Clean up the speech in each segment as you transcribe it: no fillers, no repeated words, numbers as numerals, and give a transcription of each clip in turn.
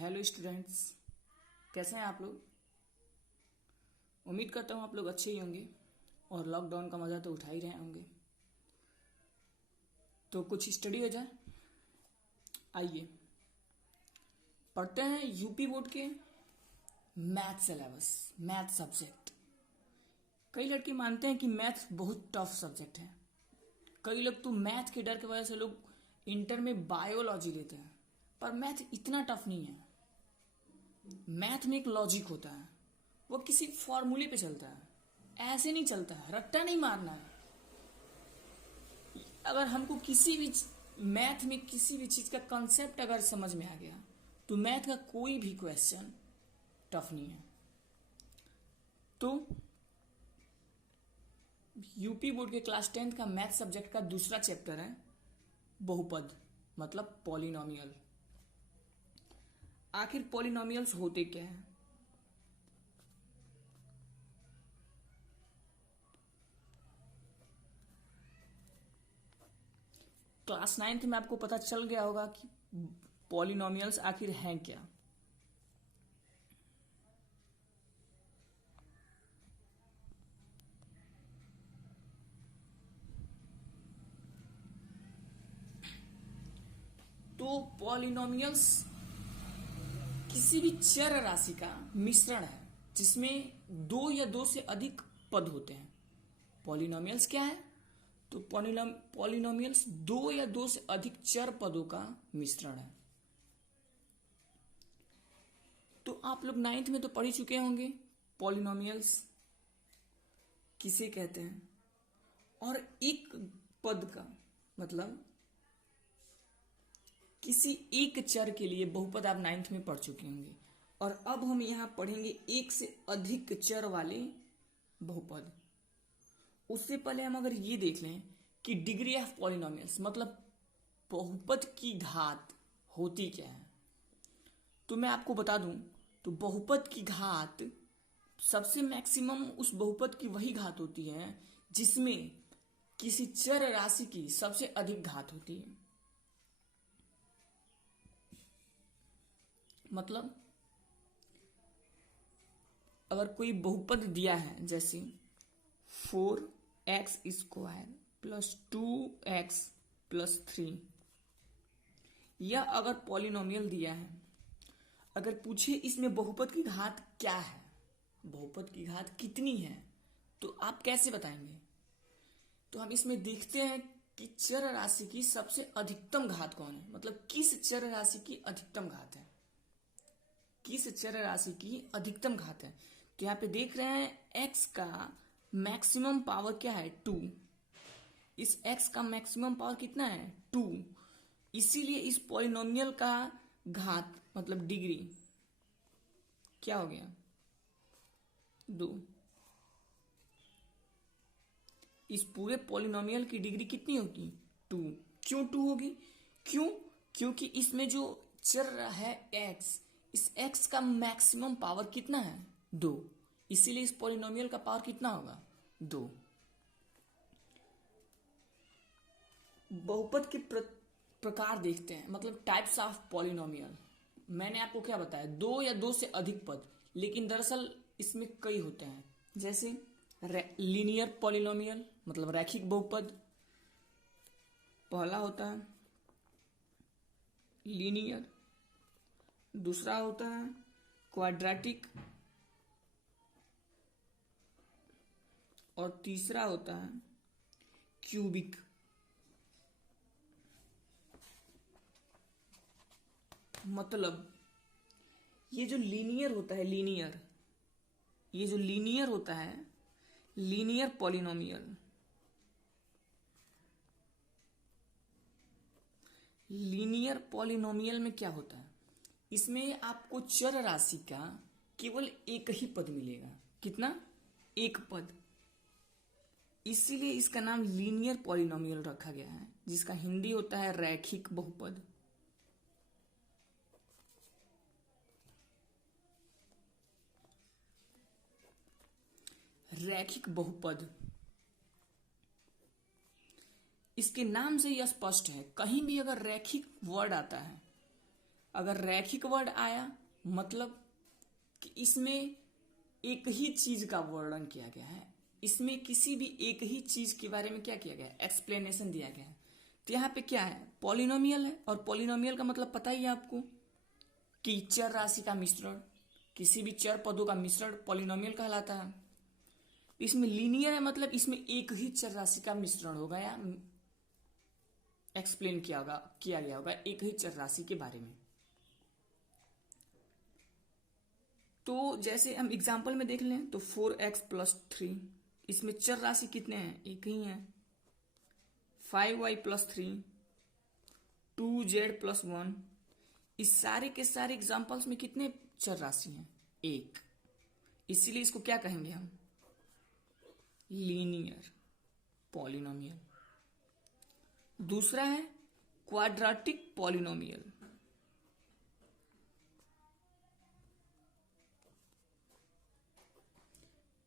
Hello students, कैसे हैं आप लोग। उम्मीद करता हूँ आप लोग अच्छे ही होंगे और लॉकडाउन का मज़ा तो उठा ही रहे होंगे। तो कुछ स्टडी हो जाए। आइए पढ़ते हैं यूपी बोर्ड के मैथ सिलेबस, मैथ सब्जेक्ट। कई लड़के मानते हैं कि मैथ बहुत टफ सब्जेक्ट है। कई लोग तो मैथ के डर की वजह से लोग इंटर में बायोलॉजी लेते हैं, पर मैथ इतना टफ नहीं है। मैथ में एक लॉजिक होता है, वो किसी फॉर्मूले पे चलता है, ऐसे नहीं चलता है, रट्टा नहीं मारना है। अगर हमको किसी भी मैथ में किसी भी चीज का कॉन्सेप्ट अगर समझ में आ गया तो मैथ का कोई भी क्वेश्चन टफ नहीं है। तो यूपी बोर्ड के क्लास 10th का मैथ सब्जेक्ट का दूसरा चैप्टर है बहुपद, मतलब पॉलिनोमियल। आखिर पॉलिनोमियल्स होते क्या हैं? क्लास 9th में आपको पता चल गया होगा कि पॉलिनोमियल्स आखिर हैं क्या। तो पॉलिनोमियल्स किसी भी चर राशि का मिश्रण है जिसमें दो या दो से अधिक पद होते हैं। पॉलिनोमियल्स क्या है? तो पॉलिनोमियल्स दो या दो से अधिक चर पदों का मिश्रण है। तो आप लोग 9th में तो पढ़ ही चुके होंगे पॉलिनोमियल्स किसे कहते हैं। और एक पद का मतलब किसी एक चर के लिए बहुपद आप 9th में पढ़ चुके होंगे। और अब हम यहां पढ़ेंगे एक से अधिक चर वाले बहुपद। उससे पहले हम अगर ये देख लें कि डिग्री ऑफ पॉलिनोमियल्स मतलब बहुपद की घात होती क्या है, तो मैं आपको बता दूं तो बहुपद की घात सबसे मैक्सिमम उस बहुपद की वही घात होती है जिसमें किसी चर राशि की सबसे अधिक घात होती है। मतलब अगर कोई बहुपद दिया है जैसे 4x² प्लस 2x+3, या अगर पॉलिनोमियल दिया है, अगर पूछे इसमें बहुपद की घात क्या है, बहुपद की घात कितनी है, तो आप कैसे बताएंगे? तो हम इसमें देखते हैं कि चर राशि की सबसे अधिकतम घात कौन है, मतलब किस चर राशि की अधिकतम घात है, किस चर राशि की अधिकतम घात है। तो यहाँ पे देख रहे हैं x का मैक्सिमम पावर क्या है 2। इस x का मैक्सिमम पावर कितना है 2, इसीलिए इस पॉलिनोमियल का घात मतलब डिग्री क्या हो गया 2। इस पूरे पॉलिनोमियल की डिग्री कितनी होगी 2। क्यों 2 होगी? क्योंकि इसमें जो चर रहा है x, इस x का मैक्सिमम पावर कितना है 2, इसीलिए इस पॉलिनोमियल का पावर कितना होगा 2। बहुपद के प्रकार देखते हैं, मतलब टाइप्स ऑफ पॉलिनोमियल। मैंने आपको क्या बताया, दो या दो से अधिक पद, लेकिन दरअसल इसमें कई होते हैं। जैसे लीनियर पॉलिनोमियल मतलब रैखिक बहुपद पहला होता है लीनियर, दूसरा होता है क्वाड्रेटिक, और तीसरा होता है क्यूबिक। मतलब ये जो लीनियर होता है ये जो लीनियर होता है लीनियर पॉलिनोमियल, लीनियर पॉलिनोमियल में क्या होता है, इसमें आपको चर राशि का केवल एक ही पद मिलेगा। कितना? एक पद। इसीलिए इसका नाम लीनियर पॉलिनोमियल रखा गया है, जिसका हिंदी होता है रैखिक बहुपद। रैखिक बहुपद, इसके नाम से यह स्पष्ट है, कहीं भी अगर रैखिक वर्ड आता है अगर रैखिक वर्ड आया मतलब कि इसमें एक ही चीज का वर्णन किया गया है, इसमें किसी भी एक ही चीज के बारे में क्या किया गया है, एक्सप्लेनेशन दिया गया है। तो यहाँ पे क्या है, पॉलिनोमियल है, और पॉलिनोमियल का मतलब पता ही है आपको कि चर राशि का मिश्रण, किसी भी चर पदों का मिश्रण पॉलिनोमियल कहलाता है। इसमें लीनियर है मतलब इसमें एक ही चर राशि का मिश्रण होगा या एक्सप्लेन किया गया होगा एक ही चर राशि के बारे में। तो जैसे हम एग्जाम्पल में देख लें तो 4x+3, इसमें चर राशि कितने हैं, एक ही है। 5y+3, 2z+1, इस सारे के सारे एग्जाम्पल्स में कितने चर राशि हैं, एक। इसीलिए इसको क्या कहेंगे हम, लीनियर पॉलिनोमियल। दूसरा है क्वाड्रेटिक पॉलिनोमियल।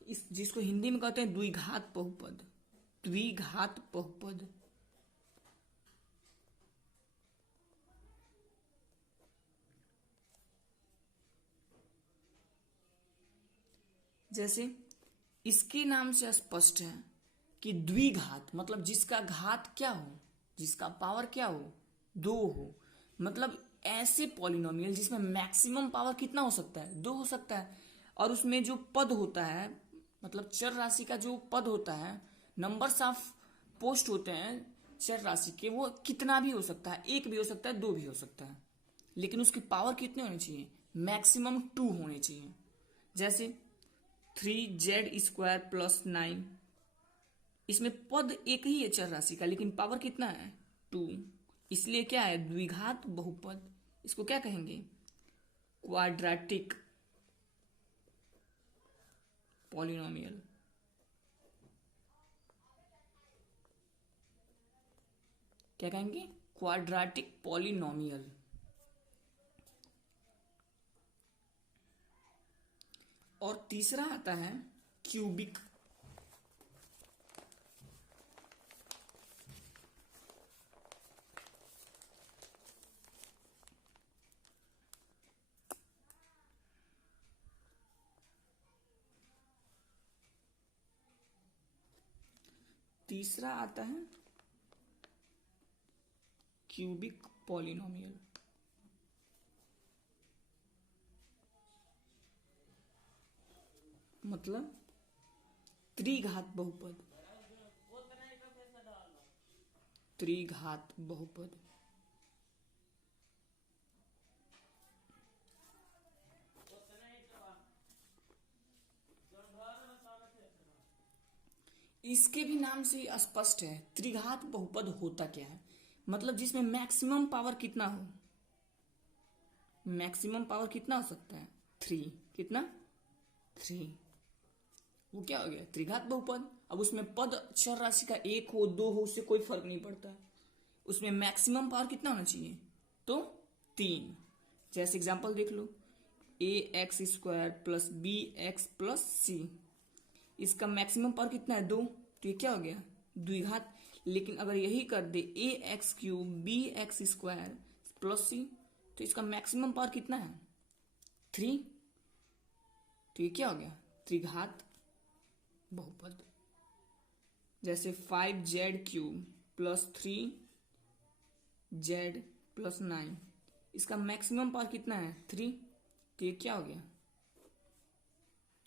इस जिसको हिंदी में कहते हैं द्विघात बहुपद, द्विघात बहुपद। जैसे इसके नाम से स्पष्ट है कि द्विघात मतलब जिसका घात क्या हो, जिसका पावर क्या हो, दो हो। मतलब ऐसे पॉलिनोमियल जिसमें मैक्सिमम पावर कितना हो सकता है, दो हो सकता है। और उसमें जो पद होता है मतलब चर राशि का जो पद होता है, नंबर्स ऑफ पोस्ट होते हैं चर राशि के, वो कितना भी हो सकता है, एक भी हो सकता है, दो भी हो सकता है, लेकिन उसकी पावर कितने होनी चाहिए, मैक्सिमम 2 होनी चाहिए। जैसे 3z² + 9, इसमें पद एक ही है चर राशि का लेकिन पावर कितना है, 2। इसलिए क्या है, द्विघात बहुपद। इसको क्या कहेंगे, क्वाड्रेटिक पॉलिनोमियल। क्या कहेंगे, क्वाड्रेटिक पॉलिनोमियल। और तीसरा आता है क्यूबिक। तीसरा आता है क्यूबिक पॉलिनोमियल। मतलब त्रिघात बहुपद, त्रिघात बहुपद। इसके भी नाम से स्पष्ट है त्रिघात बहुपद होता क्या है, मतलब जिसमें मैक्सिमम पावर कितना हो, मैक्सिमम पावर कितना हो सकता है, 3। कितना, 3। वो क्या हो गया, त्रिघात बहुपद। अब उसमें पद चर राशि का एक हो, दो हो, उससे कोई फर्क नहीं पड़ता, उसमें मैक्सिमम पावर कितना होना चाहिए, तो 3। जैसे एग्जांपल देख लो, ax² + bx + c, इसका मैक्सिमम पावर कितना है, 2। तो ये क्या हो गया, द्विघात। लेकिन अगर यही कर दे ax³ bx² + c, तो इसका मैक्सिमम पावर कितना है, 3। तो ये क्या हो गया, त्रिघात बहुपद। जैसे 5z³ + 3z + 9, इसका मैक्सिमम पावर कितना है, 3। तो ये क्या हो गया,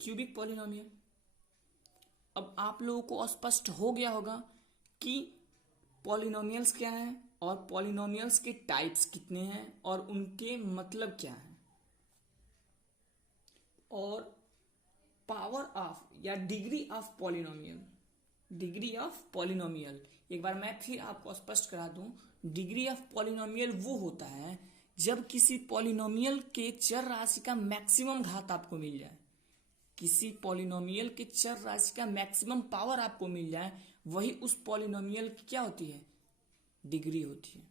क्यूबिक पॉलिनोमियल। अब आप लोगों को स्पष्ट हो गया होगा कि पॉलिनोमियल्स क्या हैं और पॉलिनोमियल्स के टाइप्स कितने हैं और उनके मतलब क्या हैं, और पावर ऑफ या degree of polynomial, degree of polynomial. एक बार मैं फिर आपको स्पष्ट करा दूं, डिग्री ऑफ पॉलिनोमियल वो होता है जब किसी पॉलिनोमियल के चर राशि का मैक्सिमम घात आपको मिल जाए, किसी पॉलिनोमियल के चर राशि का मैक्सिमम पावर आपको मिल जाए, वही उस पॉलिनोमियल की क्या होती है, डिग्री होती है।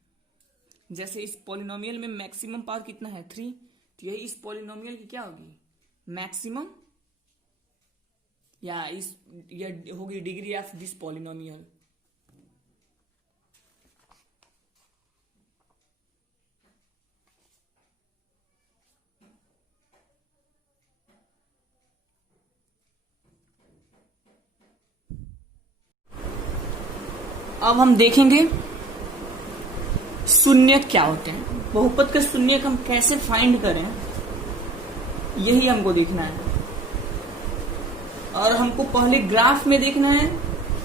जैसे इस पॉलिनोमियल में मैक्सिमम पावर कितना है, 3, तो यही इस पॉलिनोमियल की क्या होगी, मैक्सिमम, या होगी डिग्री ऑफ दिस पॉलिनोमियल। अब हम देखेंगे शून्यक क्या होते हैं, बहुपद के शून्यक हम कैसे फाइंड करें, यही हमको देखना है। और हमको पहले ग्राफ में देखना है,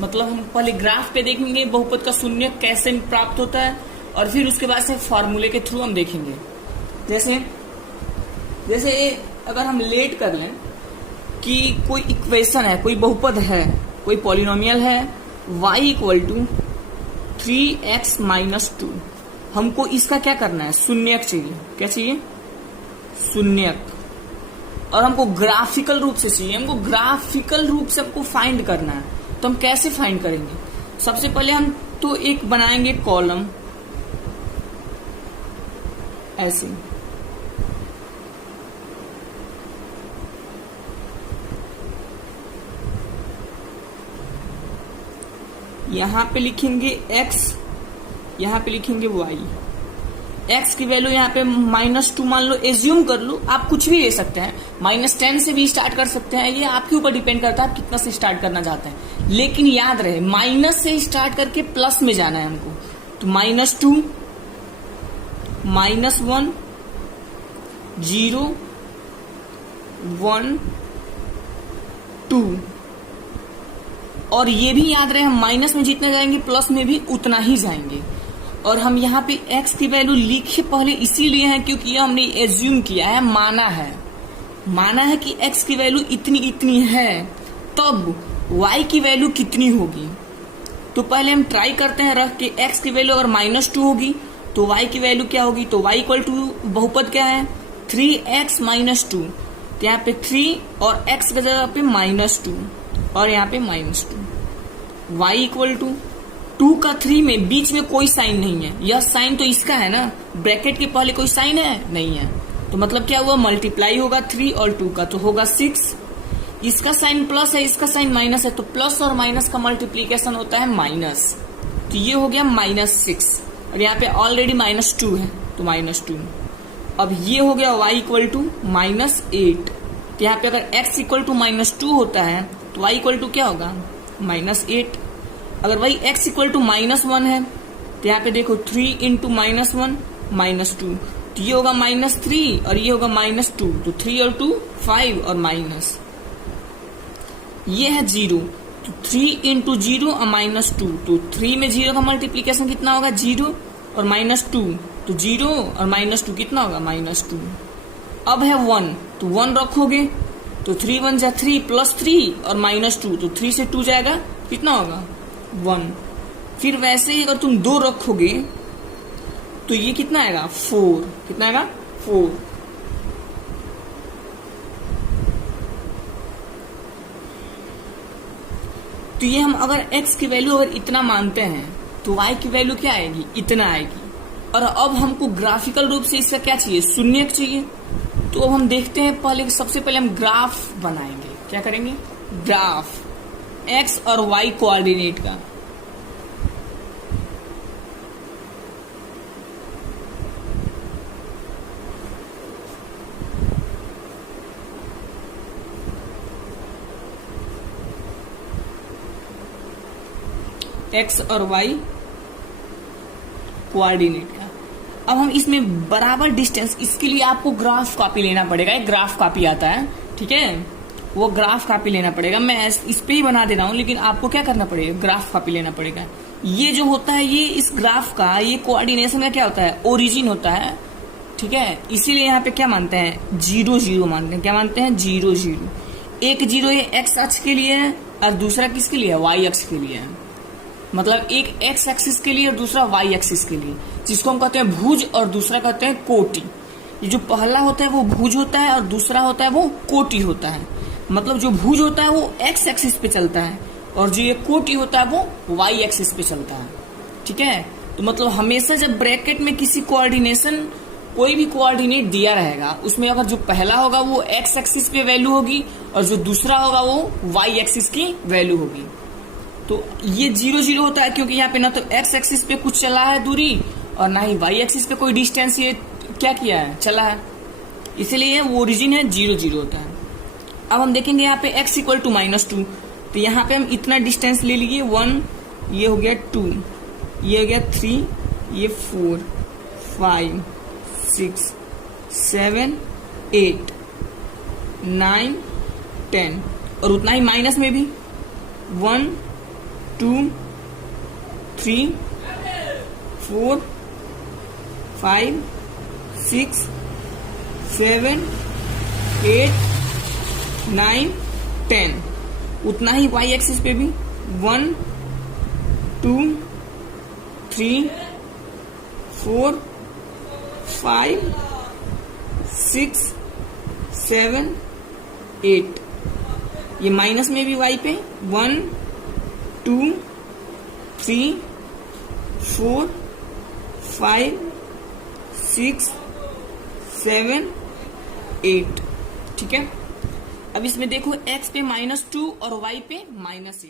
मतलब हम पहले ग्राफ पे देखेंगे बहुपद का शून्यक कैसे प्राप्त होता है, और फिर उसके बाद से फॉर्मूले के थ्रू हम देखेंगे। जैसे जैसे अगर हम लेट कर लें कि कोई इक्वेशन है, कोई बहुपद है, कोई पॉलिनोमियल है y equal to 3x minus 2, हमको इसका क्या करना है, शून्यक चाहिए। क्या चाहिए, शून्यक। और हमको ग्राफिकल रूप से चाहिए, हमको ग्राफिकल रूप से हमको फाइंड करना है। तो हम कैसे फाइंड करेंगे, सबसे पहले हम तो एक बनाएंगे कॉलम ऐसे, यहां पे लिखेंगे x, यहां पे लिखेंगे y। x की वैल्यू यहाँ पे -2 मान लो, एज्यूम कर लो, आप कुछ भी ले सकते हैं, -10 से भी स्टार्ट कर सकते हैं, ये आपके ऊपर डिपेंड करता है आप कितना से स्टार्ट करना चाहते हैं। लेकिन याद रहे माइनस से स्टार्ट करके प्लस में जाना है हमको। तो -2, -1, 0, 1, 2। और ये भी याद रहे हम माइनस में जितने जाएंगे प्लस में भी उतना ही जाएंगे। और हम यहाँ पे x की वैल्यू लिखे पहले इसीलिए है क्योंकि ये हमने एज्यूम किया है, माना है कि x की वैल्यू इतनी इतनी है, तब y की वैल्यू कितनी होगी। तो पहले हम ट्राई करते हैं रख के, x की वैल्यू अगर -2 होगी तो y की वैल्यू क्या होगी। तो y इक्वल टू बहुपद क्या है, 3x माइनस 2। तो यहाँ पे 3 और x की जगह पे -2 और यहाँ पे -2। y इक्वल टू 2 का 3 में बीच में कोई साइन नहीं है, यह साइन तो इसका है ना, ब्रैकेट के पहले कोई साइन है नहीं है, तो मतलब क्या हुआ, मल्टीप्लाई होगा 3 और 2 का, तो होगा 6। इसका साइन प्लस है, इसका साइन माइनस है, तो प्लस और माइनस का मल्टीप्लीकेशन होता है माइनस। तो ये हो गया -6 और यहाँ पे ऑलरेडी -2 है तो -2। अब ये हो गया y इक्वल टू -8। तो यहाँ पे अगर x इक्वल टू -2 होता है तो y इक्वल टू क्या होगा, -8। अगर वही x इक्वल टू -1 है तो यहाँ पे देखो 3 इंटू -1 -2, तो ये होगा -3 और ये होगा -2, तो 3 और 2 5 और माइनस, ये है 0, तो 3 इंटू 0 और -2, तो 3 में 0 का मल्टीप्लीकेशन कितना होगा, 0 और -2, तो 0 और -2 कितना होगा, -2। अब है 1, तो 1 रखोगे तो 3 1 जा 3 प्लस 3 और -2, तो 3 से 2 जाएगा, कितना होगा 1। फिर वैसे ही अगर तुम 2 रखोगे तो ये कितना आएगा, 4। कितना आएगा, 4। तो ये हम अगर x की वैल्यू अगर इतना मानते हैं तो y की वैल्यू क्या आएगी, इतना आएगी। और अब हमको ग्राफिकल रूप से इसका क्या चाहिए, शून्यक चाहिए। तो अब हम देखते हैं, पहले सबसे पहले हम ग्राफ बनाएंगे। क्या करेंगे, ग्राफ x और y कोऑर्डिनेट का। x और y कोऑर्डिनेट का। अब हम इसमें बराबर डिस्टेंस, इसके लिए आपको ग्राफ कॉपी लेना पड़ेगा, एक ग्राफ कॉपी आता है, ठीक है, वो ग्राफ कॉपी लेना पड़ेगा। मैं इस पे ही बना दे रहा हूँ, लेकिन आपको क्या करना पड़ेगा, ग्राफ कॉपी लेना पड़ेगा। ये जो होता है, ये इस ग्राफ का, ये कोऑर्डिनेशन का क्या होता है, ओरिजिन होता है, ठीक है। इसीलिए यहाँ पे क्या मानते हैं, 0 0 मानते हैं। क्या मानते हैं, 0 0। एक 0 ये x अक्ष के लिए है और दूसरा किसके लिए है, y अक्ष के लिए है। मतलब एक x एक्सिस के लिए और दूसरा y एक्सिस के लिए, जिसको हम कहते हैं भुज और दूसरा कहते हैं कोटि। ये जो पहला होता है वो भुज होता है और दूसरा होता है वो कोटि होता है। मतलब जो भुज होता है वो x एक्सिस पे चलता है और जो ये कोटि होता है वो y एक्सिस पे चलता है, ठीक है। तो मतलब हमेशा जब ब्रैकेट में किसी कोऑर्डिनेशन, कोई भी कोऑर्डिनेट दिया रहेगा, उसमें अगर जो पहला होगा वो x एक्सिस पे वैल्यू होगी और जो दूसरा होगा वो y एक्सिस की वैल्यू होगी। तो ये 0 0 होता है क्योंकि यहाँ पे ना तो x एक्सिस पे कुछ चला है दूरी और ना ही y एक्सिस पे कोई डिस्टेंस ये क्या किया है, चला है, इसलिए वो ओरिजिन है, 0 0 होता है। अब हम देखेंगे यहाँ पे x इक्वल टू -2, तो यहाँ पे हम इतना डिस्टेंस ले लिए 1 ये हो गया 2, ये हो गया 3, ये 4, 5, 6, 7, 8, 9, 10 और उतना ही माइनस में भी 1, 2, 3, 4, 5, 6, 7, 8, 9, 10 उतना ही y एक्सिस पे भी 1, 2, 3, 4, 5, 6, 7, 8 ये माइनस में भी y पे 1, 2, 3, 4, 5, 6, 7, 8 ठीक है। अब इसमें देखो x पे -2 और y पे -8